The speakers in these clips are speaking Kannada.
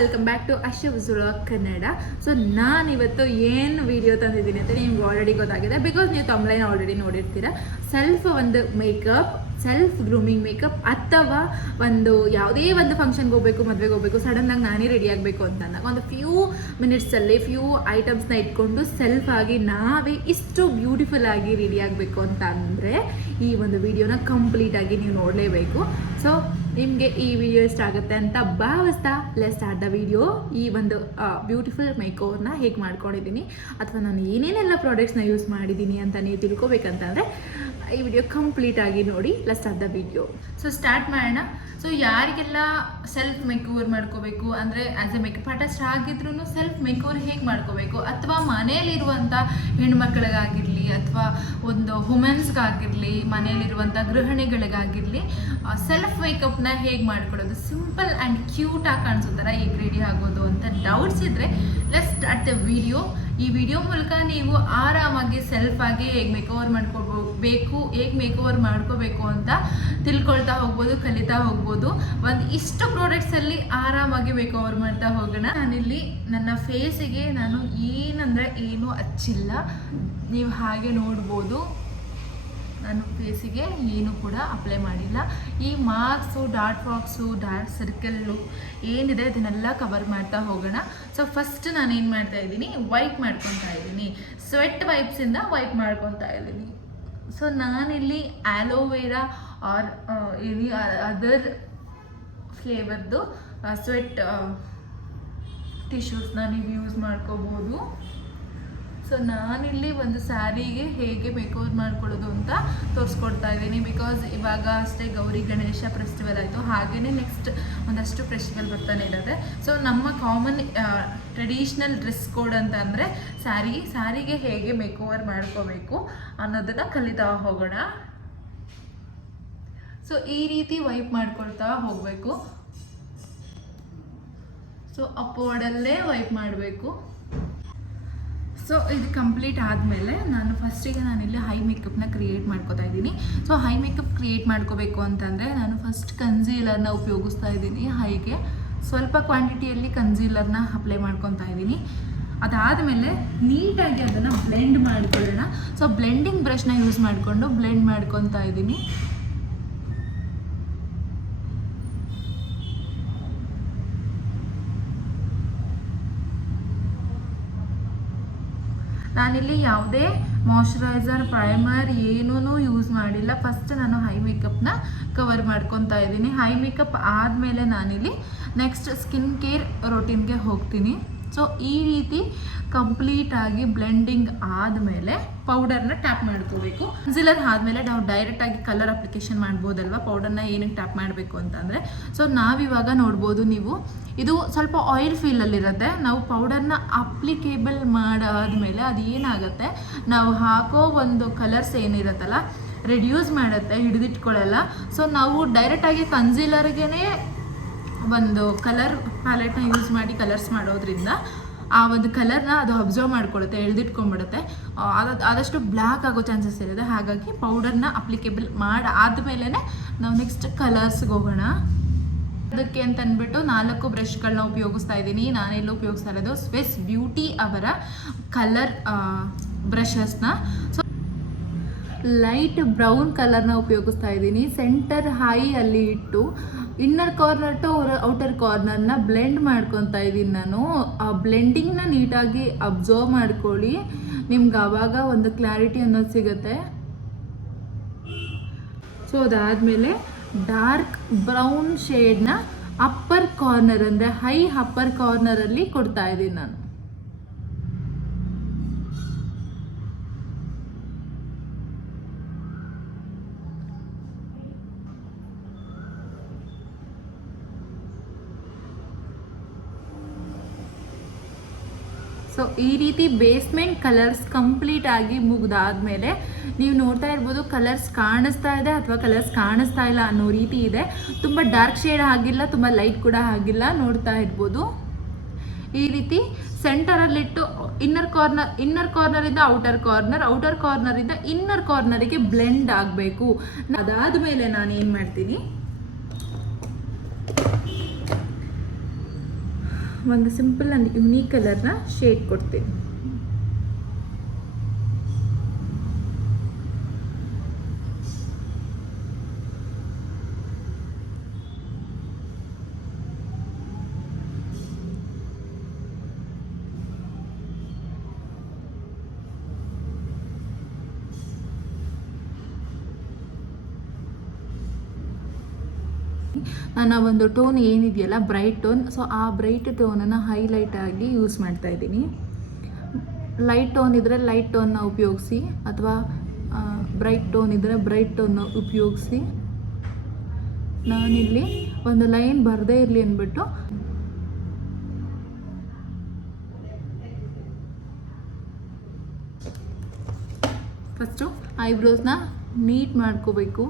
ವೆಲ್ಕಮ್ ಬ್ಯಾಕ್ ಟು ಅಶ್ ವಿಸುಳ ಕನ್ನಡ ಸೊ ನಾನು ಇವತ್ತು ಏನು ವಿಡಿಯೋ ತಂದಿದ್ದೀನಿ ಅಂತ ನಿಮ್ಗೆ ಆಲ್ರೆಡಿ ಗೊತ್ತಾಗಿದೆ. ಬಿಕಾಸ್ ನೀವು ತಮ್ಲೈನ್ ಆಲ್ರೆಡಿ ನೋಡಿರ್ತೀರ. ಸೆಲ್ಫ್ ಒಂದು ಮೇಕಪ್ ಸೆಲ್ಫ್ ಗ್ರೂಮಿಂಗ್ ಮೇಕಪ್ ಅಥವಾ ಒಂದು ಯಾವುದೇ ಒಂದು ಫಂಕ್ಷನ್ಗೆ ಹೋಗಬೇಕು, ಮದುವೆಗೆ ಹೋಗಬೇಕು ಸಡನ್ನಾಗಿ ನಾನೇ ರೆಡಿ ಆಗಬೇಕು ಅಂತ ಅಂದಾಗ ಒಂದು ಫ್ಯೂ ಮಿನಿಟ್ಸಲ್ಲಿ ಫ್ಯೂ ಐಟಮ್ಸ್ನ ಇಟ್ಕೊಂಡು ಸೆಲ್ಫ್ ಆಗಿ ನಾವೇ ಇಷ್ಟು ಬ್ಯೂಟಿಫುಲ್ ಆಗಿ ರೆಡಿ ಆಗಬೇಕು ಅಂತ ಅಂದರೆ ಈ ಒಂದು ವಿಡಿಯೋನ ಕಂಪ್ಲೀಟಾಗಿ ನೀವು ನೋಡಲೇಬೇಕು. ಸೊ ನಿಮಗೆ ಈ ವಿಡಿಯೋ ಇಷ್ಟ ಆಗುತ್ತೆ ಅಂತ ಭಾವಿಸ್ತಾ ಲೆಸ್ ದ ವಿಡಿಯೋ ಈ ಒಂದು ಬ್ಯೂಟಿಫುಲ್ ಮೇಕೋವರ್ನ ಹೇಗೆ ಮಾಡ್ಕೊಂಡಿದ್ದೀನಿ ಅಥವಾ ನಾನು ಏನೇನೆಲ್ಲ ಪ್ರಾಡಕ್ಟ್ಸ್ನ ಯೂಸ್ ಮಾಡಿದ್ದೀನಿ ಅಂತ ನೀವು ತಿಳ್ಕೊಬೇಕಂತಂದರೆ, ಈ ವಿಡಿಯೋ ಕಂಪ್ಲೀಟಾಗಿ ನೋಡಿ let's the video so start ಮಾಡೋಣ. ಸೊ ಯಾರಿಗೆಲ್ಲ ಸೆಲ್ಫ್ ಮೇಕೋವರ್ ಮಾಡ್ಕೋಬೇಕು? ಅಂದರೆ ಆ್ಯಸ್ ಎ ಮೇಕಪ್ ಆರ್ಟಿಸ್ಟ್ ಆಗಿದ್ರು ಸೆಲ್ಫ್ ಮೇಕೋವರ್ ಹೇಗೆ ಮಾಡ್ಕೋಬೇಕು? ಅಥವಾ ಮನೆಯಲ್ಲಿರುವಂಥ ಹೆಣ್ಮಕ್ಳಿಗಾಗಿರಲಿ, ಅಥವಾ ಒಂದು ವುಮೆನ್ಸ್ಗಾಗಿರಲಿ ಮನೆಯಲ್ಲಿರುವಂಥ ಗೃಹಿಣಿಗಳಿಗಾಗಿರಲಿ ಸೆಲ್ಫ್ ಮೇಕಪ್ನ ಹೇಗೆ ಮಾಡ್ಕೊಳ್ಳೋದು ಸಿಂಪಲ್ ಆ್ಯಂಡ್ ಕ್ಯೂಟಾಗಿ ಕಾಣಿಸೋ ಥರ ಹೇಗೆ ರೆಡಿ ಆಗೋದು ಅಂತ ಡೌಟ್ಸ್ ಇದ್ದರೆ ಲೆಸ್ ಸ್ಟಾರ್ಟ್ ದ ವಿಡಿಯೋ ಈ ವಿಡಿಯೋ ಮೂಲಕ ನೀವು ಆರಾಮಾಗಿ ಸೆಲ್ಫ್ ಆಗಿ ಮೇಕ್ ಓವರ್ ಮಾಡ್ಕೋಬೇಕು ಹೇಗೆ ಓವರ್ ಮಾಡ್ಕೋಬೇಕು ಅಂತ ತಿಳ್ಕೊಳ್ತಾ ಹೋಗ್ಬೋದು, ಕಲಿತಾ ಹೋಗ್ಬೋದು. ಒಂದು ಇಷ್ಟು ಪ್ರಾಡಕ್ಟ್ಸಲ್ಲಿ ಆರಾಮಾಗಿ ಮೇಕೋವರ್ ಮಾಡ್ತಾ ಹೋಗೋಣ. ನಾನಿಲ್ಲಿ ನನ್ನ ಫೇಸಿಗೆ ನಾನು ಏನಂದರೆ ಏನೂ ಹಚ್ಚಿಲ್ಲ. ನೀವು ಹಾಗೆ ನೋಡ್ಬೋದು. ನಾನು ಫೇಸಿಗೆ ಏನು ಕೂಡ ಅಪ್ಲೈ ಮಾಡಿಲ್ಲ. ಈ marks dot box dark circle ಏನಿದೆ ಅದನ್ನೆಲ್ಲ ಕವರ್ ಮಾಡ್ತಾ ಹೋಗೋಣ. ಸೊ ಫಸ್ಟ್ ನಾನು ಏನು ಮಾಡ್ತಾ ಇದ್ದೀನಿ? ವೈಪ್ ಮಾಡ್ಕೊತಾ ಇದ್ದೀನಿ. ಸ್ವೆಟ್ ವೈಪ್ಸಿಂದ ವೈಪ್ ಮಾಡ್ಕೊತಾ ಇದ್ದೀನಿ. ಸೊ ನಾನಿಲ್ಲಿ aloe vera or any other ಫ್ಲೇವರ್ದು sweat ಟಿಶ್ಯೂಸ್ನ ನೀವು ಯೂಸ್ ಮಾಡ್ಕೋಬೋದು. ಸೊ ನಾನಿಲ್ಲಿ ಒಂದು ಸ್ಯಾರಿಗೆ ಹೇಗೆ ಮೇಕೋವರ್ ಮಾಡ್ಕೊಳ್ಳೋದು ಅಂತ ತೋರಿಸ್ಕೊಡ್ತಾ ಇದ್ದೀನಿ. ಬಿಕಾಸ್ ಇವಾಗ ಅಷ್ಟೇ ಗೌರಿ ಗಣೇಶ ಫೆಸ್ಟಿವಲ್ ಆಯಿತು. ಹಾಗೆಯೇ ನೆಕ್ಸ್ಟ್ ಒಂದಷ್ಟು ಫೆಸ್ಟಿವಲ್ ಬರ್ತಾನೆ ಇರುತ್ತೆ. ಸೊ ನಮ್ಮ ಕಾಮನ್ ಟ್ರೆಡಿಷ್ನಲ್ ಡ್ರೆಸ್ ಕೋಡ್ ಅಂತ ಅಂದರೆ ಸ್ಯಾರಿ, ಸ್ಯಾರಿಗೆ ಹೇಗೆ ಮೇಕೋವರ್ ಮಾಡ್ಕೋಬೇಕು ಅನ್ನೋದನ್ನು ಕಲಿತಾ ಹೋಗೋಣ. ಸೊ ಈ ರೀತಿ ವೈಪ್ ಮಾಡ್ಕೊಳ್ತಾ ಹೋಗಬೇಕು. ಸೊ ಅಪ್ಪೋರ್ಡಲ್ಲೇ ವೈಪ್ ಮಾಡಬೇಕು. ಸೊ ಇದು ಕಂಪ್ಲೀಟ್ ಆದಮೇಲೆ ನಾನು ಫಸ್ಟಿಗೆ ನಾನಿಲ್ಲಿ ಹೈ ಮೇಕಪ್ನ ಕ್ರಿಯೇಟ್ ಮಾಡ್ಕೋತಾ ಇದ್ದೀನಿ. ಸೊ ಹೈ ಮೇಕಪ್ ಕ್ರಿಯೇಟ್ ಮಾಡ್ಕೋಬೇಕು ಅಂತಂದರೆ ನಾನು ಫಸ್ಟ್ ಕನ್ಸೀಲರ್ನ ಉಪಯೋಗಿಸ್ತಾ ಇದ್ದೀನಿ ಹೈಗೆ ಸ್ವಲ್ಪ ಕ್ವಾಂಟಿಟಿಯಲ್ಲಿ ಕನ್ಸೀಲರ್ನ ಅಪ್ಲೈ ಮಾಡ್ಕೊತಾ ಇದ್ದೀನಿ. ಅದಾದಮೇಲೆ ನೀಟಾಗಿ ಅದನ್ನು ಬ್ಲೆಂಡ್ ಮಾಡ್ಕೊಳ್ಳೋಣ. ಸೊ ಬ್ಲೆಂಡಿಂಗ್ ಬ್ರಷ್ನ ಯೂಸ್ ಮಾಡಿಕೊಂಡು ಬ್ಲೆಂಡ್ ಮಾಡ್ಕೊತಾ ಇದ್ದೀನಿ. ನಾನಿಲ್ಲಿ ಯಾವುದೇ ಮಾಯಿಶ್ಚರೈಸರ್ ಪ್ರೈಮರ್ ಏನೂ ಯೂಸ್ ಮಾಡಿಲ್ಲ. ಫಸ್ಟ್ ನಾನು ಹೈ ಮೇಕಪ್ನ ಕವರ್ ಮಾಡ್ಕೊತಾ ಇದ್ದೀನಿ. ಹೈ ಮೇಕಪ್ ಆದಮೇಲೆ ನಾನಿಲ್ಲಿ ನೆಕ್ಸ್ಟ್ ಸ್ಕಿನ್ ಕೇರ್ ರೊಟೀನ್ಗೆ ಹೋಗ್ತೀನಿ. ಸೊ ಈ ರೀತಿ ಕಂಪ್ಲೀಟಾಗಿ ಬ್ಲೆಂಡಿಂಗ್ ಆದಮೇಲೆ ಪೌಡರ್ನ ಟ್ಯಾಪ್ ಮಾಡ್ಕೋಬೇಕು. ಕನ್ಸಿಲರ್ ಆದಮೇಲೆ ನಾವು ಡೈರೆಕ್ಟಾಗಿ ಕಲರ್ ಅಪ್ಲಿಕೇಶನ್ ಮಾಡ್ಬೋದಲ್ವ? ಪೌಡರ್ನ ಏನಕ್ಕೆ ಟ್ಯಾಪ್ ಮಾಡಬೇಕು ಅಂತಂದರೆ. ಸೊ ನಾವಿವಾಗ ನೋಡ್ಬೋದು ನೀವು, ಇದು ಸ್ವಲ್ಪ ಆಯಿಲ್ ಫೀಲಲ್ಲಿರುತ್ತೆ ನಾವು ಪೌಡರ್ನ ಅಪ್ಲಿಕೇಬಲ್ ಮಾಡಾದ್ಮೇಲೆ ಅದು ಏನಾಗುತ್ತೆ? ನಾವು ಹಾಕೋ ಒಂದು ಕಲರ್ಸ್ ಏನಿರುತ್ತಲ್ಲ ರೆಡ್ಯೂಸ್ ಮಾಡುತ್ತೆ ಹಿಡಿದಿಟ್ಕೊಳ್ಳಲ್ಲ ಸೊ ನಾವು ಡೈರೆಕ್ಟಾಗಿ ಕನ್ಸಿಲರ್ಗೆ ಒಂದು ಕಲರ್ ಪ್ಯಾಲೆಟ್ನ ಯೂಸ್ ಮಾಡಿ ಕಲರ್ಸ್ ಮಾಡೋದ್ರಿಂದ ಆ ಒಂದು ಕಲರ್ನ ಅದು ಅಬ್ಸರ್ವ್ ಮಾಡ್ಕೊಳ್ಳುತ್ತೆ, ಎಳ್ದಿಟ್ಕೊಂಡ್ಬಿಡುತ್ತೆ. ಅದು ಆದಷ್ಟು ಬ್ಲ್ಯಾಕ್ ಆಗೋ ಚಾನ್ಸಸ್ ಇರುತ್ತೆ. ಹಾಗಾಗಿ ಪೌಡರ್ನ ಅಪ್ಲಿಕೇಬಲ್ ಮಾಡಿ ಆದಮೇಲೆ ನಾವು ನೆಕ್ಸ್ಟ್ ಕಲರ್ಸ್ಗೆ ಹೋಗೋಣ. ಅದಕ್ಕೆ ಅಂತ ಅಂದ್ಬಿಟ್ಟು ನಾಲ್ಕು ಬ್ರಷ್ಗಳನ್ನ ಉಪಯೋಗಿಸ್ತಾ ಇದ್ದೀನಿ. ನಾನೆಲ್ಲ ಉಪಯೋಗಿಸ್ತಾ ಇರೋದು ಸ್ವಿಸ್ ಬ್ಯೂಟಿ ಅವರ ಕಲರ್ ಬ್ರಷಸ್ನ ಸೊ ಲೈಟ್ ಬ್ರೌನ್ ಕಲರ್ನ ಉಪಯೋಗಿಸ್ತಾ ಇದ್ದೀನಿ. ಸೆಂಟರ್ ಹೈ ಅಲ್ಲಿ ಇಟ್ಟು ಇನ್ನರ್ ಕಾರ್ನರ್ ಟು ಔಟರ್ ಕಾರ್ನರ್ನ ಬ್ಲೆಂಡ್ ಮಾಡ್ಕೊತಾ ಇದ್ದೀನಿ ನಾನು. ಆ ಬ್ಲೆಂಡಿಂಗ್ನ ನೀಟಾಗಿ ಅಬ್ಸರ್ವ್ ಮಾಡ್ಕೊಳ್ಳಿ. ನಿಮ್ಗೆ ಆವಾಗ ಒಂದು ಕ್ಲಾರಿಟಿ ಅನ್ನೋದು ಸಿಗುತ್ತೆ. ಸೊ ಅದಾದಮೇಲೆ ಡಾರ್ಕ್ ಬ್ರೌನ್ ಶೇಡ್ನ ಅಪ್ಪರ್ ಕಾರ್ನರ್ ಅಂದರೆ ಹೈ ಅಪ್ಪರ್ ಕಾರ್ನರಲ್ಲಿ ಕೊಡ್ತಾ ಇದ್ದೀನಿ ನಾನು ಸೊ ಈ ರೀತಿ ಬೇಸ್ಮೆಂಟ್ ಕಲರ್ಸ್ ಕಂಪ್ಲೀಟ್ ಆಗಿ ಮುಗ್ದಾದ್ಮೇಲೆ ನೀವು ನೋಡ್ತಾ ಇರ್ಬೋದು ಕಲರ್ಸ್ ಕಾಣಿಸ್ತಾ ಇದೆ ಅಥವಾ ಕಲರ್ಸ್ ಕಾಣಿಸ್ತಾ ಇಲ್ಲ ಅನ್ನೋ ರೀತಿ ಇದೆ. ತುಂಬ ಡಾರ್ಕ್ ಶೇಡ್ ಆಗಿಲ್ಲ, ತುಂಬ ಲೈಟ್ ಕೂಡ ಆಗಿಲ್ಲ ನೋಡ್ತಾ ಇರ್ಬೋದು. ಈ ರೀತಿ ಸೆಂಟರಲ್ಲಿಟ್ಟು ಇನ್ನರ್ ಕಾರ್ನರ್ ಇನ್ನರ್ ಕಾರ್ನರಿಂದ ಔಟರ್ ಕಾರ್ನರ್ ಔಟರ್ ಕಾರ್ನರಿಂದ ಇನ್ನರ್ ಕಾರ್ನರಿಗೆ ಬ್ಲೆಂಡ್ ಆಗಬೇಕು. ಅದಾದಮೇಲೆ ನಾನು ಏನು ಮಾಡ್ತೀನಿ? ಒಂದು ಸಿಂಪಲ್ ಆ್ಯಂಡ್ ಯುನೀಕ್ ಕಲರ್ನ ಶೇಡ್ ಕೊಡ್ತೀನಿ. ನನ್ನ ಒಂದು ಟೋನ್ ಏನಿದೆಯಲ್ಲ ಬ್ರೈಟ್ ಟೋನ್ ಸೊ ಆ ಬ್ರೈಟ್ ಟೋನನ್ನು ಹೈಲೈಟ್ ಆಗಿ ಯೂಸ್ ಮಾಡ್ತಾ ಇದ್ದೀನಿ. ಲೈಟ್ ಟೋನ್ ಇದ್ದರೆ ಲೈಟ್ ಟೋನ್ನ ಉಪಯೋಗಿಸಿ, ಅಥವಾ ಬ್ರೈಟ್ ಟೋನ್ ಇದ್ದರೆ ಬ್ರೈಟ್ ಟೋನ್ನ ಉಪಯೋಗಿಸಿ. ನಾನಿಲ್ಲಿ ಒಂದು ಲೈನ್ ಬರದೇ ಇರಲಿ ಅಂದ್ಬಿಟ್ಟು ಫಸ್ಟು ಐಬ್ರೋಸ್ನ ನೀಟ್ ಮಾಡ್ಕೋಬೇಕು.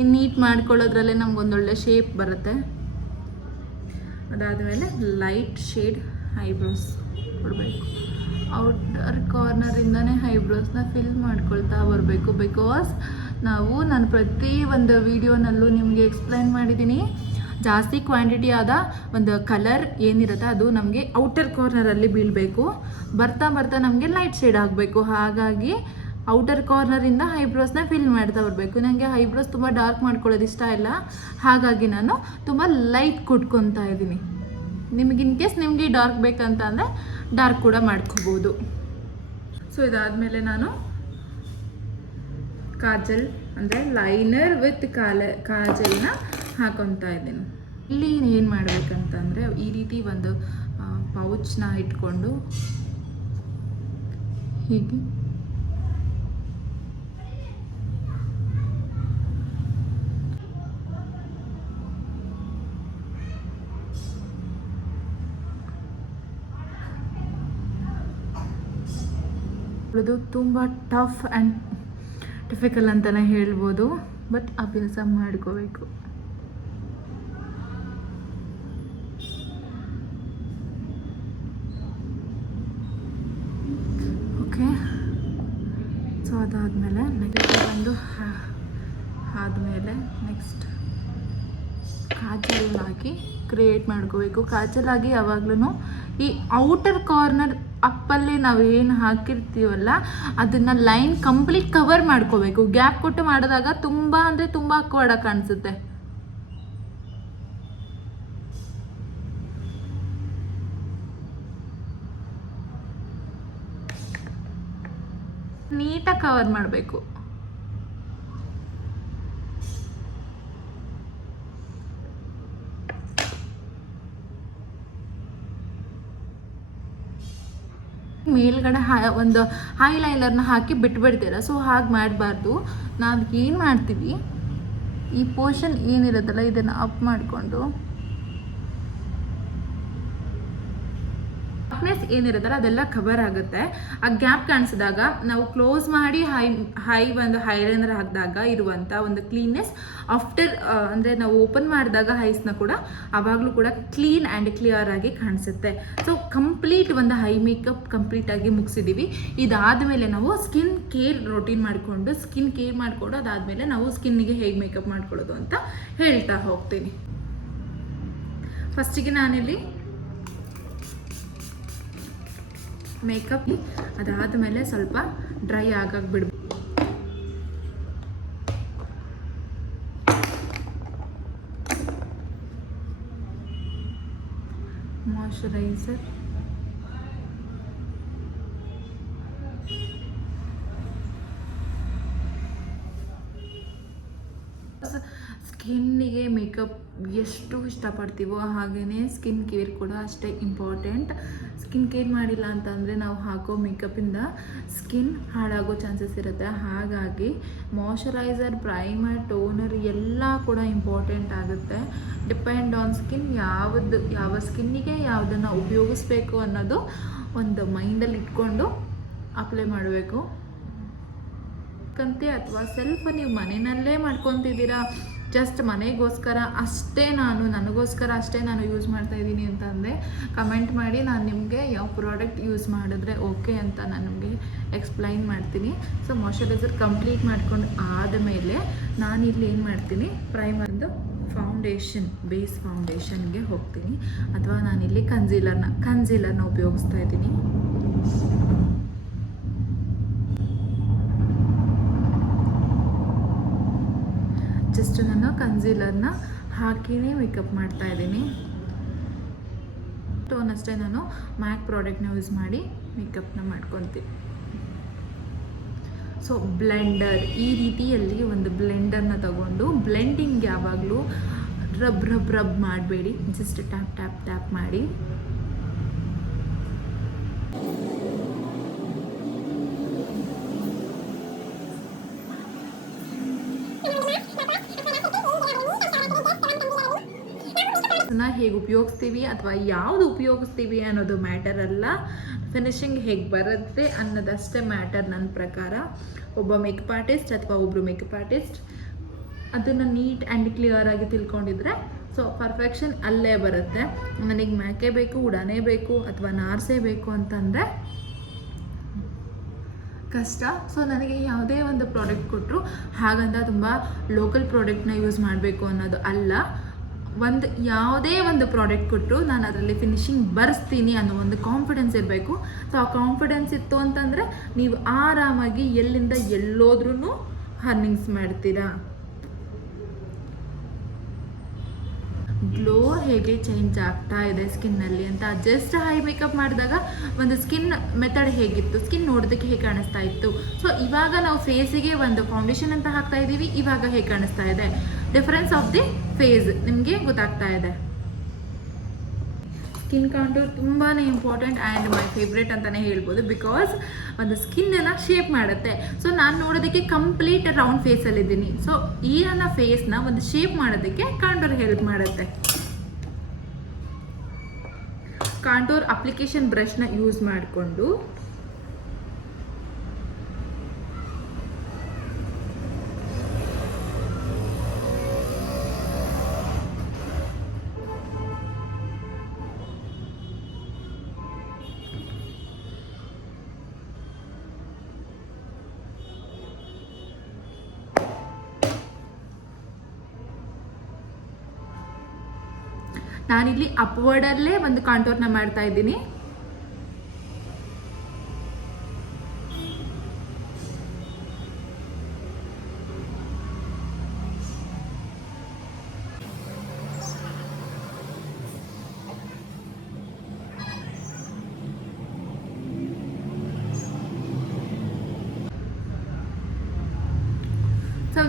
ಇನ್ನು ನೀಟ್ ಮಾಡ್ಕೊಳ್ಳೋದ್ರಲ್ಲೇ ನಮಗೊಂದೊಳ್ಳೆ ಶೇಪ್ ಬರುತ್ತೆ. ಅದಾದಮೇಲೆ ಲೈಟ್ ಶೇಡ್ ಐಬ್ರೋಸ್ ಕೊಡಬೇಕು. ಔಟರ್ ಕಾರ್ನರಿಂದನೇ ಐಬ್ರೋಸ್ನ ಫಿಲ್ ಮಾಡ್ಕೊಳ್ತಾ ಬರಬೇಕು ಬಿಕಾಸ್ ನಾವು ನಾನು ಪ್ರತಿ ಒಂದು ವಿಡಿಯೋನಲ್ಲೂ ನಿಮಗೆ ಎಕ್ಸ್ಪ್ಲೈನ್ ಮಾಡಿದ್ದೀನಿ. ಜಾಸ್ತಿ ಕ್ವಾಂಟಿಟಿ ಆದ ಒಂದು ಕಲರ್ ಏನಿರುತ್ತೆ ಅದು ನಮಗೆ ಔಟರ್ ಕಾರ್ನರಲ್ಲಿ ಬೀಳಬೇಕು. ಬರ್ತಾ ಬರ್ತಾ ನಮಗೆ ಲೈಟ್ ಶೇಡ್ ಆಗಬೇಕು. ಹಾಗಾಗಿ ಔಟರ್ ಕಾರ್ನರಿಂದ ಐಬ್ರೋಸ್ನ ಫಿಲ್ ಮಾಡ್ತಾ ಬರಬೇಕು. ನನಗೆ ಐಬ್ರೋಸ್ ತುಂಬ ಡಾರ್ಕ್ ಮಾಡ್ಕೊಳ್ಳೋದು ಇಷ್ಟ ಇಲ್ಲ. ಹಾಗಾಗಿ ನಾನು ತುಂಬ ಲೈಟ್ ಕೊಟ್ಕೊತಾ ಇದ್ದೀನಿ. ನಿಮಗೆ ಇನ್ ಕೇಸ್ ನಿಮಗೆ ಡಾರ್ಕ್ ಬೇಕಂತ ಅಂದರೆ ಡಾರ್ಕ್ ಕೂಡ ಮಾಡ್ಕೋಬೋದು. ಸೊ ಇದಾದಮೇಲೆ ನಾನು ಕಾಜಲ್ ಅಂದರೆ ಲೈನರ್ ವಿತ್ ಕಾಲ, ಕಾಜಲ್ನ ಹಾಕೊತಾ ಇದ್ದೀನಿ. ಇಲ್ಲಿ ಏನು ಮಾಡಬೇಕಂತಂದರೆ ಈ ರೀತಿ ಒಂದು ಪೌಚ್ನ ಇಟ್ಕೊಂಡು ಹೀಗೆ ಅದು ತುಂಬ ಟಫ್ ಆ್ಯಂಡ್ ಡಿಫಿಕಲ್ ಅಂತಲೇ ಹೇಳ್ಬೋದು. ಬಟ್ ಅಭ್ಯಾಸ ಮಾಡ್ಕೋಬೇಕು. ಓಕೆ ಸೊ ಅದಾದಮೇಲೆ ನೆಕ್ಸ್ಟ್ ಬಂದು ಆದಮೇಲೆ ನೆಕ್ಸ್ಟ್ ಕಾಜಲ್ ಹಾಕಿ ಕ್ರಿಯೇಟ್ ಮಾಡ್ಕೋಬೇಕು. ಕಾಜಲ್ ಆಗಿ ಯಾವಾಗ್ಲೂ ಈ ಔಟರ್ ಕಾರ್ನರ್ ಅಪ್ಪಲ್ಲಿ ನಾವು ಏನು ಹಾಕಿರ್ತೀವಲ್ಲ, ಅದನ್ನು ಲೈನ್ ಕಂಪ್ಲೀಟ್ ಕವರ್ ಮಾಡ್ಕೋಬೇಕು. ಗ್ಯಾಪ್ ಕೊಟ್ಟು ಮಾಡಿದಾಗ ತುಂಬ ಅಂದರೆ ತುಂಬ ಅಕ್ವಾಡ ಕಾಣಿಸುತ್ತೆ. ನೀಟಾಗಿ ಕವರ್ ಮಾಡಬೇಕು. ಮೇಲ್ಗಡೆ ಹಾ, ಒಂದು ಹೈಲೈನರ್ನ ಹಾಕಿ ಬಿಟ್ಬಿಡ್ತೀರ. ಸೊ ಹಾಗೆ ಮಾಡಬಾರ್ದು. ನಾವು ಏನು ಮಾಡ್ತೀವಿ? ಈ ಪೋರ್ಷನ್ ಏನಿರುತ್ತಲ್ಲ, ಇದನ್ನು ಅಪ್ ಮಾಡಿಕೊಂಡು ಏನಿರುತ್ತಲ್ಲ, ಅದೆಲ್ಲ ಕವರ್ ಆಗುತ್ತೆ. ಆ ಗ್ಯಾಪ್ ಕಾಣಿಸಿದಾಗ ನಾವು ಕ್ಲೋಸ್ ಮಾಡಿ ಹೈ ಹೈ ಒಂದು ಹೈಲೈನರ್ ಹಾಕಿದಾಗ ಇರುವಂಥ ಒಂದು ಕ್ಲೀನ್ನೆಸ್ ಆಫ್ಟರ್ ಅಂದರೆ ನಾವು ಓಪನ್ ಮಾಡಿದಾಗ ಹೈಸ್ನ ಕೂಡ ಆವಾಗಲೂ ಕೂಡ ಕ್ಲೀನ್ ಆ್ಯಂಡ್ ಕ್ಲಿಯರ್ ಆಗಿ ಕಾಣಿಸುತ್ತೆ. ಸೊ ಕಂಪ್ಲೀಟ್ ಒಂದು ಹೈ ಮೇಕಪ್ ಕಂಪ್ಲೀಟಾಗಿ ಮುಗಿಸಿದ್ದೀವಿ ಇದಾದಮೇಲೆ ನಾವು ಸ್ಕಿನ್ ಕೇರ್ ರೊಟೀನ್ ಮಾಡಿಕೊಂಡು ಸ್ಕಿನ್ ಕೇರ್ ಮಾಡಿಕೊಂಡು, ಅದಾದಮೇಲೆ ನಾವು ಸ್ಕಿನ್ನಿಗೆ ಹೇಗೆ ಮೇಕಪ್ ಮಾಡ್ಕೊಳ್ಳೋದು ಅಂತ ಹೇಳ್ತಾ ಹೋಗ್ತೀನಿ. ಫಸ್ಟಿಗೆ ನಾನಿಲ್ಲಿ ಮೇಕಪ್ ಅದಾದಮೇಲೆ ಸ್ವಲ್ಪ ಡ್ರೈ ಆಗಕ್ಕೆ ಬಿಡ್ಬೇಕು ಮಾಯಶ್ಚರೈಸರ್ ಸ್ಕಿನ್ನಿಗೆ ಮೇಕಪ್ ಎಷ್ಟು ಇಷ್ಟಪಡ್ತೀವೋ ಹಾಗೆಯೇ ಸ್ಕಿನ್ ಕೇರ್ ಕೂಡ ಅಷ್ಟೇ ಇಂಪಾರ್ಟೆಂಟ್ ಸ್ಕಿನ್ ಕೇರ್ ಮಾಡಿಲ್ಲ ಅಂತಂದರೆ ನಾವು ಹಾಕೋ ಮೇಕಪ್ಪಿಂದ ಸ್ಕಿನ್ ಹಾಳಾಗೋ ಚಾನ್ಸಸ್ ಇರುತ್ತೆ. ಹಾಗಾಗಿ ಮಾಯಶ್ಚರೈಸರ್ ಪ್ರೈಮರ್ ಟೋನರ್ ಎಲ್ಲ ಕೂಡ ಇಂಪಾರ್ಟೆಂಟ್ ಆಗುತ್ತೆ. ಡಿಪೆಂಡ್ ಆನ್ ಸ್ಕಿನ್ ಯಾವುದು, ಯಾವ ಸ್ಕಿನ್ನಿಗೆ ಯಾವುದನ್ನು ಉಪಯೋಗಿಸ್ಬೇಕು ಅನ್ನೋದು ಒಂದು ಮೈಂಡಲ್ಲಿ ಇಟ್ಕೊಂಡು ಅಪ್ಲೈ ಮಾಡಬೇಕು. ಕಂತೆ ಅಥವಾ ಸೆಲ್ಫ್ ನೀವು ಮನೆಯಲ್ಲೇ ಮಾಡ್ಕೊತಿದ್ದೀರಾ? ಜಸ್ಟ್ ಮನೆಗೋಸ್ಕರ ಅಷ್ಟೇ ನಾನು, ನನಗೋಸ್ಕರ ಅಷ್ಟೇ ನಾನು ಯೂಸ್ ಮಾಡ್ತಾ ಇದ್ದೀನಿ ಅಂತ ಅಂದೆ. ಕಮೆಂಟ್ ಮಾಡಿ ನಾನು ನಿಮಗೆ ಯಾವ ಪ್ರಾಡಕ್ಟ್ ಯೂಸ್ ಮಾಡಿದ್ರೆ ಓಕೆ ಅಂತ ನಾನು ನಿಮಗೆ ಎಕ್ಸ್ಪ್ಲೈನ್ ಮಾಡ್ತೀನಿ. ಸೊ ಮಾಯಶ್ಚರೈಸರ್ ಕಂಪ್ಲೀಟ್ ಮಾಡ್ಕೊಂಡು ಆದಮೇಲೆ ಇಲ್ಲಿ ಏನು ಮಾಡ್ತೀನಿ? ಪ್ರೈಮರ್ದು ಫೌಂಡೇಶನ್ ಬೇಸ್ ಫೌಂಡೇಶನ್ಗೆ ಹೋಗ್ತೀನಿ. ಅಥವಾ ನಾನಿಲ್ಲಿ ಕನ್ಸೀಲರ್ನ ಕನ್ಸೀಲರ್ನ ಉಪಯೋಗಿಸ್ತಾ ಇದ್ದೀನಿ. ಜಸ್ಟ್ ನಾನು ಕನ್ಸೀಲರ್ನ ಹಾಕಿನೇ ಮೇಕಪ್ ಮಾಡ್ತಾ ಇದ್ದೀನಿ. ಟೋನ್ ಅಷ್ಟೇ ನಾನು ಮ್ಯಾಕ್ ಪ್ರಾಡಕ್ಟ್ನ ಯೂಸ್ ಮಾಡಿ ಮೇಕಪ್ನ ಮಾಡ್ಕೊತೀನಿ ಸೊ ಬ್ಲೆಂಡರ್ ಈ ರೀತಿಯಲ್ಲಿ ಒಂದು ಬ್ಲೆಂಡರ್ನ ತಗೊಂಡು ಬ್ಲೆಂಡಿಂಗ್ ಯಾವಾಗಲೂ ರಬ್ ರಬ್ ರಬ್ ಮಾಡಬೇಡಿ. ಜಸ್ಟ್ ಟ್ಯಾಪ್ ಟ್ಯಾಪ್ ಟ್ಯಾಪ್ ಮಾಡಿ ಅದನ್ನ ಹೇಗೆ ಉಪಯೋಗಿಸ್ತೀವಿ ಅಥವಾ ಯಾವುದು ಉಪಯೋಗಿಸ್ತೀವಿ ಅನ್ನೋದು ಮ್ಯಾಟರ್ ಅಲ್ಲ. ಫಿನಿಶಿಂಗ್ ಹೇಗೆ ಬರುತ್ತೆ ಅನ್ನೋದಷ್ಟೇ ಮ್ಯಾಟರ್ ನನ್ನ ಪ್ರಕಾರ. ಒಬ್ಬ ಮೇಕಪ್ ಆರ್ಟಿಸ್ಟ್ ಅಥವಾ ಒಬ್ಬರು ಮೇಕಪ್ ಆರ್ಟಿಸ್ಟ್ ಅದನ್ನು ನೀಟ್ ಆ್ಯಂಡ್ ಕ್ಲಿಯರ್ ಆಗಿ ತಿಳ್ಕೊಂಡಿದ್ರೆ ಸೊ ಪರ್ಫೆಕ್ಷನ್ ಅಲ್ಲೇ ಬರುತ್ತೆ. ನನಗೆ ಮ್ಯಾಕೆ ಬೇಕು, ಉಡಾನೇ ಬೇಕು ಅಥವಾ ನಾರ್ಸೇ ಬೇಕು ಅಂತಂದರೆ ಕಷ್ಟ. ಸೊ ನನಗೆ ಯಾವುದೇ ಒಂದು ಪ್ರಾಡಕ್ಟ್ ಕೊಟ್ಟರು ಹಾಗಂತ ತುಂಬ ಲೋಕಲ್ ಪ್ರಾಡಕ್ಟ್ನ ಯೂಸ್ ಮಾಡಬೇಕು ಅನ್ನೋದು ಅಲ್ಲ. ಒಂದು ಯಾವುದೇ ಒಂದು ಪ್ರಾಡಕ್ಟ್ ಕೊಟ್ಟರು ನಾನು ಅದರಲ್ಲಿ ಫಿನಿಶಿಂಗ್ ಬರೆಸ್ತೀನಿ ಅನ್ನೋ ಒಂದು ಕಾನ್ಫಿಡೆನ್ಸ್ ಇರಬೇಕು. ಸೊ ಆ ಕಾನ್ಫಿಡೆನ್ಸ್ ಇತ್ತು ಅಂತಂದರೆ, ನೀವು ಆರಾಮಾಗಿ ಎಲ್ಲಿಂದ ಎಲ್ಲೋದ್ರೂ ಹರ್ನಿಂಗ್ಸ್ ಮಾಡ್ತೀರಾ. ಗ್ಲೋ ಹೇಗೆ ಚೇಂಜ್ ಆಗ್ತಾ ಇದೆ ಸ್ಕಿನ್ನಲ್ಲಿ ಅಂತ ಜಸ್ಟ್ ಹೈ ಮೇಕಪ್ ಮಾಡಿದಾಗ ಒಂದು ಸ್ಕಿನ್ ಮೆಥಡ್ ಹೇಗಿತ್ತು? ಸ್ಕಿನ್ ನೋಡೋದಕ್ಕೆ ಹೇಗೆ ಕಾಣಿಸ್ತಾ ಇತ್ತು? ಸೊ ಇವಾಗ ನಾವು ಫೇಸಿಗೆ ಒಂದು ಫೌಂಡೇಶನ್ ಅಂತ ಹಾಕ್ತಾ ಇದ್ದೀವಿ ಇವಾಗ ಹೇಗೆ ಕಾಣಿಸ್ತಾ ಇದೆ? ಡಿಫರೆನ್ಸ್ ಆಫ್ ದಿ ಫೇಸ್ ನಿಮಗೆ ಗೊತ್ತಾಗ್ತಾ ಇದೆ. ಸ್ಕಿನ್ ಕಾಂಟೂರ್ ತುಂಬಾ ಇಂಪಾರ್ಟೆಂಟ್ ಆ್ಯಂಡ್ ಮೈ ಫೇವ್ರೇಟ್ ಅಂತಲೇ ಹೇಳ್ಬೋದು ಬಿಕಾಸ್ ಒಂದು ಸ್ಕಿನ್ನನ್ನು ಶೇಪ್ ಮಾಡುತ್ತೆ. ಸೊ ನಾನು ನೋಡೋದಕ್ಕೆ ಕಂಪ್ಲೀಟ್ ರೌಂಡ್ ಫೇಸಲ್ಲಿದ್ದೀನಿ ಸೊ ಈ ನನ್ನ ಫೇಸ್ನ ಒಂದು ಶೇಪ್ ಮಾಡೋದಕ್ಕೆ ಕಾಂಟೂರ್ ಹೆಲ್ಪ್ ಮಾಡುತ್ತೆ. ಕಾಂಟೂರ್ ಅಪ್ಲಿಕೇಶನ್ ಬ್ರಷ್ನ ಯೂಸ್ ಮಾಡಿಕೊಂಡು ನಾನಿಲ್ಲಿ ಅಪ್ವರ್ಡಲ್ಲೇ ಒಂದು ಕಾಂಟೋರ್ನ ಮಾಡ್ತಾ ಇದ್ದೀನಿ.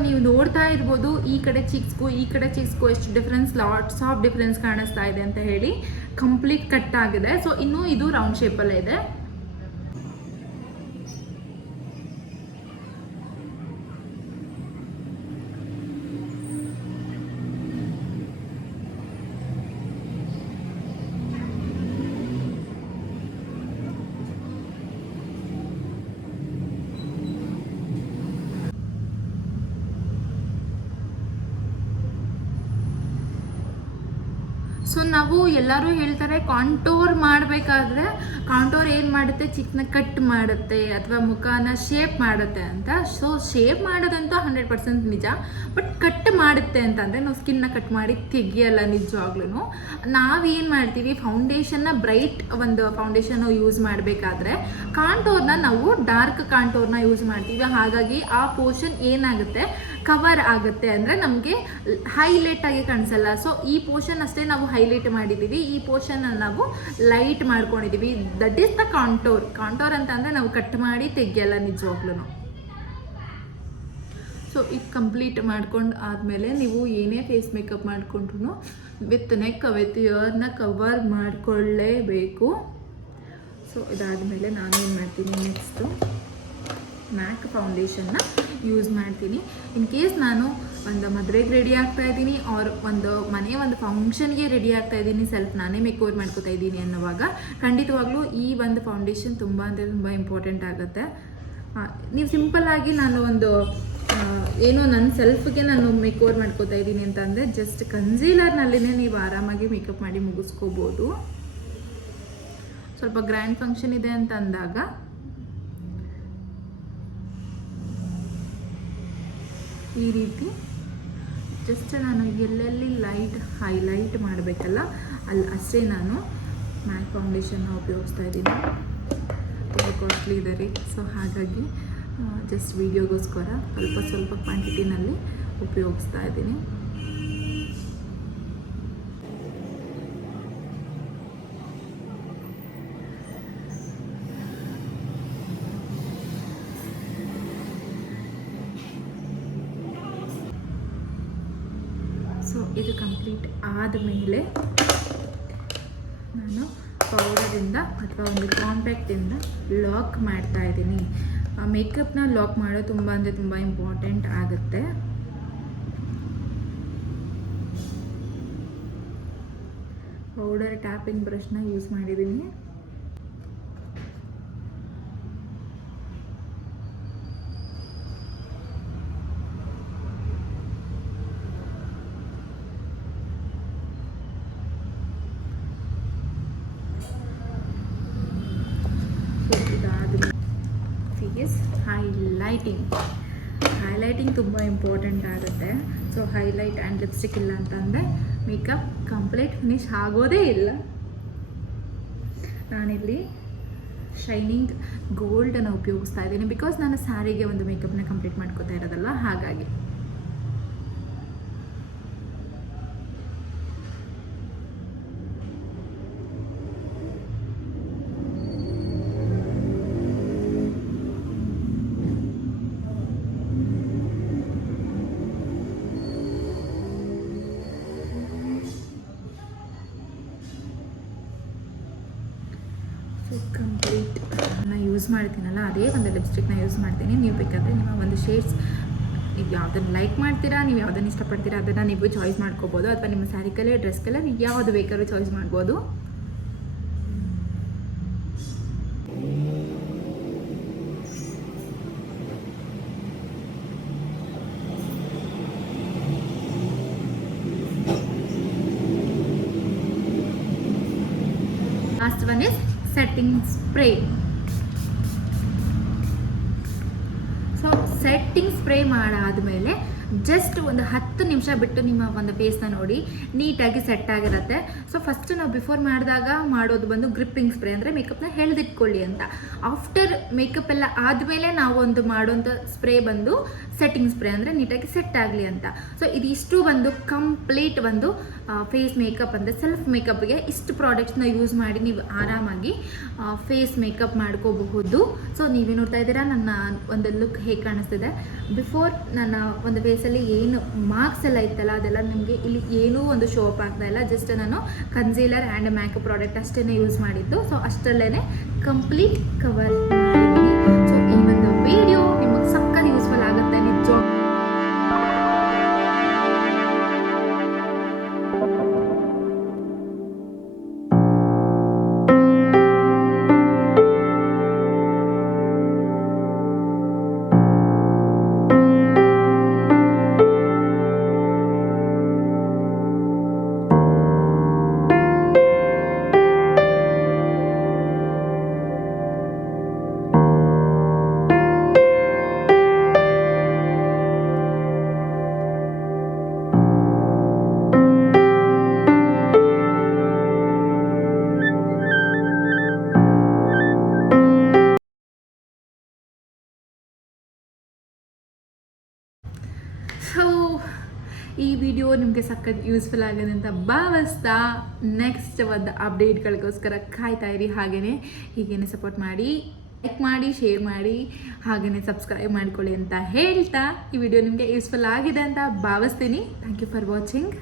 ನೀವು ನೋಡ್ತಾ ಇರ್ಬೋದು, ಈ ಕಡೆ ಚಿಕ್ಸ್ಗೂ, ಈ ಕಡೆ ಚಿಕ್ಸ್ಗೂ ಎಷ್ಟು ಡಿಫ್ರೆನ್ಸ್ ಲಾಟ್ಸ್ ಆಫ್ ಡಿಫ್ರೆನ್ಸ್ ಕಾಣಿಸ್ತಾ ಇದೆ ಅಂತ ಹೇಳಿ ಕಂಪ್ಲೀಟ್ ಕಟ್ ಆಗಿದೆ. ಸೊ ಇನ್ನೂ ಇದು ರೌಂಡ್ ಶೇಪಲ್ಲೇ ಇದೆ. ಸೊ ನಾವು ಎಲ್ಲರೂ ಹೇಳ್ತಾರೆ ಕಾಂಟೋರ್ ಮಾಡಬೇಕಾದ್ರೆ ಕಾಂಟೋರ್ ಏನು ಮಾಡುತ್ತೆ? ಚಿಕ್ಕನ ಕಟ್ ಮಾಡುತ್ತೆ ಅಥವಾ ಮುಖನ ಶೇಪ್ ಮಾಡುತ್ತೆ ಅಂತ. ಸೊ ಶೇಪ್ ಮಾಡೋದಂತೂ ಹಂಡ್ರೆಡ್ ಪರ್ಸೆಂಟ್ ನಿಜ. ಬಟ್ ಕಟ್ ಮಾಡುತ್ತೆ ಅಂತಂದರೆ ನಾವು ಸ್ಕಿನ್ನ ಕಟ್ ಮಾಡಿ ತೆಗಿಯಲ್ಲ ನಿಜವಾಗ್ಲೂ ನಾವೇನು ಮಾಡ್ತೀವಿ? ಫೌಂಡೇಶನ್ನ ಬ್ರೈಟ್ ಒಂದು ಫೌಂಡೇಶನ್ ಯೂಸ್ ಮಾಡಬೇಕಾದ್ರೆ ಕಾಂಟೋರ್ನ ನಾವು ಡಾರ್ಕ್ ಕಾಂಟೋರ್ನ ಯೂಸ್ ಮಾಡ್ತೀವಿ. ಹಾಗಾಗಿ ಆ ಪೋರ್ಷನ್ ಏನಾಗುತ್ತೆ? ಕವರ್ ಆಗುತ್ತೆ ಅಂದರೆ ನಮಗೆ ಹೈಲೈಟ್ ಆಗಿ ಕಾಣಿಸಲ್ಲ. ಸೊ ಈ ಪೋರ್ಷನ್ ಅಷ್ಟೇ ನಾವು ಹೈಲೈಟ್ ಮಾಡಿದ್ದೀವಿ ಈ ಪೋರ್ಷನ್ ನಾವು ಲೈಟ್ ಮಾಡ್ಕೊಂಡಿದ್ದೀವಿ that is the contour contour ಅಂತ ಅಂದರೆ ನಾವು ಕಟ್ ಮಾಡಿ ತೆಗೆಯಲ್ಲ ನಿಜವಾಗ್ಲೂ ಸೊ ಇದು ಕಂಪ್ಲೀಟ್ ಮಾಡ್ಕೊಂಡು ಆದಮೇಲೆ ನೀವು ಏನೇ ಫೇಸ್ ಮೇಕಪ್ ಮಾಡಿಕೊಂಡ್ರು ವಿತ್ ನೆಕ್ ವಿತ್ ಇಯರ್ನ ಕವರ್ ಮಾಡಿಕೊಳ್ಳೇಬೇಕು. ಸೊ ಇದಾದಮೇಲೆ ನಾನೇನು ಮಾಡ್ತೀನಿ ನೆಕ್ಸ್ಟು ಮ್ಯಾಕ್ ಫೌಂಡೇಶನ್ನ ಯೂಸ್ ಮಾಡ್ತೀನಿ. ಇನ್ ಕೇಸ್ ನಾನು ಒಂದು ಮದುವೆಗೆ ರೆಡಿ ಆಗ್ತಾ ಇದ್ದೀನಿ ಆರ್ ಒಂದು ಮನೆ ಒಂದು ಫಂಕ್ಷನ್ಗೆ ರೆಡಿ ಆಗ್ತಾ ಇದ್ದೀನಿ ಸೆಲ್ಫ್ ನಾನೇ ಮೇಕ್ ಓವರ್ ಮಾಡ್ಕೋತಾ ಇದ್ದೀನಿ ಅನ್ನೋವಾಗ ಖಂಡಿತವಾಗ್ಲೂ ಈ ಒಂದು ಫೌಂಡೇಶನ್ ತುಂಬ ಅಂದರೆ ತುಂಬ ಇಂಪಾರ್ಟೆಂಟ್ ಆಗುತ್ತೆ. ನೀವು ಸಿಂಪಲ್ಲಾಗಿ ನಾನು ಒಂದು ಏನು ನನ್ನ ಸೆಲ್ಫ್ಗೆ ನಾನು ಮೇಕ್ ಓವರ್ ಮಾಡ್ಕೋತಾ ಇದ್ದೀನಿ ಅಂತಂದರೆ ಜಸ್ಟ್ ಕನ್ಸೀಲರ್ನಲ್ಲಿನೇ ನೀವು ಆರಾಮಾಗಿ ಮೇಕಪ್ ಮಾಡಿ ಮುಗಿಸ್ಕೋಬೋದು. ಸ್ವಲ್ಪ ಗ್ರ್ಯಾಂಡ್ ಫಂಕ್ಷನ್ ಇದೆ ಅಂತ ಅಂದಾಗ ಈ ರೀತಿ. ಜಸ್ಟ್ ನಾನು ಎಲ್ಲೆಲ್ಲಿ ಲೈಟ್ ಹೈಲೈಟ್ ಮಾಡಬೇಕಲ್ಲ ಅಲ್ಲಿ ಅಷ್ಟೇ ನಾನು ಮ್ಯಾಟ್ ಫೌಂಡೇಶನ್ನ ಉಪಯೋಗಿಸ್ತಾ ಇದ್ದೀನಿ. ತುಂಬ ಕಾಸ್ಟ್ಲಿ ಇದೆ ರೀ. ಸೊ ಹಾಗಾಗಿ ಜಸ್ಟ್ ವೀಡಿಯೋಗೋಸ್ಕರ ಸ್ವಲ್ಪ ಸ್ವಲ್ಪ ಕ್ವಾಂಟಿಟಿನಲ್ಲಿ ಉಪಯೋಗಿಸ್ತಾ ಇದ್ದೀನಿ ಸೊ ಇದು ಕಂಪ್ಲೀಟ್ ಆದಮೇಲೆ ನಾನು ಪೌಡರಿಂದ ಅಥವಾ ಒಂದು ಕಾಂಪ್ಯಾಕ್ಟಿಂದ ಲಾಕ್ ಮಾಡ್ತಾ ಇದ್ದೀನಿ. ಮೇಕಪ್ನ ಲಾಕ್ ಮಾಡೋದು ತುಂಬ ಅಂದರೆ ತುಂಬ ಇಂಪಾರ್ಟೆಂಟ್ ಆಗುತ್ತೆ. ಪೌಡರ್ ಟ್ಯಾಪಿಂಗ್ ಬ್ರಷ್ನ ಯೂಸ್ ಮಾಡಿದ್ದೀನಿ ಸೊ ಇದಾದ ಫೇಸ್ ಹೈಲೈಟಿಂಗ್ ಹೈಲೈಟಿಂಗ್ ತುಂಬ ಇಂಪಾರ್ಟೆಂಟ್ ಆಗುತ್ತೆ ಸೊ ಹೈಲೈಟ್ ಆ್ಯಂಡ್ ಲಿಪ್ಸ್ಟಿಕ್ ಇಲ್ಲ ಅಂತಂದರೆ ಮೇಕಪ್ ಕಂಪ್ಲೀಟ್ ಫಿನಿಶ್ ಆಗೋದೇ ಇಲ್ಲ. ನಾನಿಲ್ಲಿ ಶೈನಿಂಗ್ ಗೋಲ್ಡನ್ನು ಉಪಯೋಗಿಸ್ತಾ ಇದ್ದೀನಿ ಬಿಕಾಸ್ ನಾನು ಸ್ಯಾರಿಗೆ ಒಂದು ಮೇಕಪ್ನ ಕಂಪ್ಲೀಟ್ ಮಾಡ್ಕೋತಾ ಇರೋದಲ್ಲ ಹಾಗಾಗಿ. ಕಂಪ್ಲೀಟ್ ನಾನು ಯೂಸ್ ಮಾಡ್ತೀನಲ್ಲ, ಅದೇ ಒಂದು ಲಿಪ್ಸ್ಟಿಕ್ನ ಯೂಸ್ ಮಾಡ್ತೀನಿ. ನೀವು ಬೇಕಾದರೆ ನಿಮ್ಮ ಒಂದು ಶೇಡ್ಸ್ ನೀವು ಯಾವುದನ್ನು ಲೈಕ್ ಮಾಡ್ತೀರಾ, ನೀವು ಯಾವುದನ್ನು ಇಷ್ಟಪಡ್ತೀರಾ, ಅದನ್ನು ನೀವು ಚಾಯ್ಸ್ ಮಾಡ್ಕೋಬೋದು. ಅಥವಾ ನಿಮ್ಮ ಸ್ಯಾರಿ ಕಲರ್ ಡ್ರೆಸ್ ಕಲರ್ ಯಾವುದು ಬೇಕಾದ್ರೂ ಚಾಯ್ಸ್ ಮಾಡ್ಬೋದು. Setting spray so setting spray ಮಾಡಾದ್ಮೇಲೆ ಜಸ್ಟ್ ಒಂದು ಹತ್ತು ನಿಮಿಷ ಬಿಟ್ಟು ನಿಮ್ಮ ಒಂದು ಫೇಸ್ನ ನೋಡಿ. ನೀಟಾಗಿ ಸೆಟ್ ಆಗಿರುತ್ತೆ. ಸೊ ಫಸ್ಟ್ ನಾವು ಬಿಫೋರ್ ಮಾಡಿದಾಗ ಮಾಡೋದು ಬಂದು ಗ್ರಿಪ್ಪಿಂಗ್ ಸ್ಪ್ರೇ ಅಂದರೆ ಮೇಕಪ್ನ ಎಳೆದಿಟ್ಕೊಳ್ಳಿ ಅಂತ. ಆಫ್ಟರ್ ಮೇಕಪ್ ಎಲ್ಲ ಆದಮೇಲೆ ನಾವು ಒಂದು ಮಾಡೋಂಥ ಸ್ಪ್ರೇ ಬಂದು ಸೆಟ್ಟಿಂಗ್ ಸ್ಪ್ರೇ ಅಂದರೆ ನೀಟಾಗಿ ಸೆಟ್ ಆಗಲಿ ಅಂತ. ಸೊ ಇದಿಷ್ಟು ಬಂದು ಕಂಪ್ಲೀಟ್ ಒಂದು ಫೇಸ್ ಮೇಕಪ್ ಅಂದರೆ ಸೆಲ್ಫ್ ಮೇಕಪ್ಗೆ ಇಷ್ಟು ಪ್ರಾಡಕ್ಟ್ಸ್ನ ಯೂಸ್ ಮಾಡಿ ನೀವು ಆರಾಮಾಗಿ ಫೇಸ್ ಮೇಕಪ್ ಮಾಡ್ಕೋಬಹುದು. ಸೊ ನೀವೇ ನೋಡ್ತಾ ಇದ್ದೀರಾ, ನನ್ನ ಒಂದು ಲುಕ್ ಹೇಗೆ ಕಾಣಿಸ್ತಿದೆ. ಬಿಫೋರ್ ನನ್ನ ಒಂದು ಫೇಸಲ್ಲಿ ಏನು ಮಾರ್ಕ್ಸ್ ಎಲ್ಲ ಇತ್ತಲ್ಲ, ಅದೆಲ್ಲ ನಿಮಗೆ ಇಲ್ಲಿ ಏನೂ ಒಂದು ಶೋ ಅಪ್ ಆಗ್ತಾ ಇಲ್ಲ. ಜಸ್ಟ್ ನಾನು ಕನ್ಸೀಲರ್ ಆ್ಯಂಡ್ ಮೇಕಪ್ ಪ್ರಾಡಕ್ಟ್ ಅಷ್ಟೇ ಯೂಸ್ ಮಾಡಿದ್ದು. ಸೊ ಅಷ್ಟರಲ್ಲೇ ಕಂಪ್ಲೀಟ್ ಕವರ್ ಸೊ ಈ ಒಂದು ವಿಡಿಯೋ ಸಖತ್ ಯೂಸ್ಫುಲ್ ಆಗಿದೆ ಅಂತ ಭಾವಿಸ್ತಾ ನೆಕ್ಸ್ಟ್ ಒಂದು ಅಪ್ಡೇಟ್ಗಳಿಗೋಸ್ಕರ ಕಾಯ್ತಾ ಇರಿ. ಹಾಗೆಯೇ ಹೀಗೇನೆ ಸಪೋರ್ಟ್ ಮಾಡಿ ಲೈಕ್ ಮಾಡಿ ಶೇರ್ ಮಾಡಿ ಹಾಗೆಯೇ ಸಬ್ಸ್ಕ್ರೈಬ್ ಮಾಡ್ಕೊಳ್ಳಿ ಅಂತ ಹೇಳ್ತಾ ಈ ವಿಡಿಯೋ ನಿಮಗೆ ಯೂಸ್ಫುಲ್ ಆಗಿದೆ ಅಂತ ಭಾವಿಸ್ತೀನಿ. Thank you for watching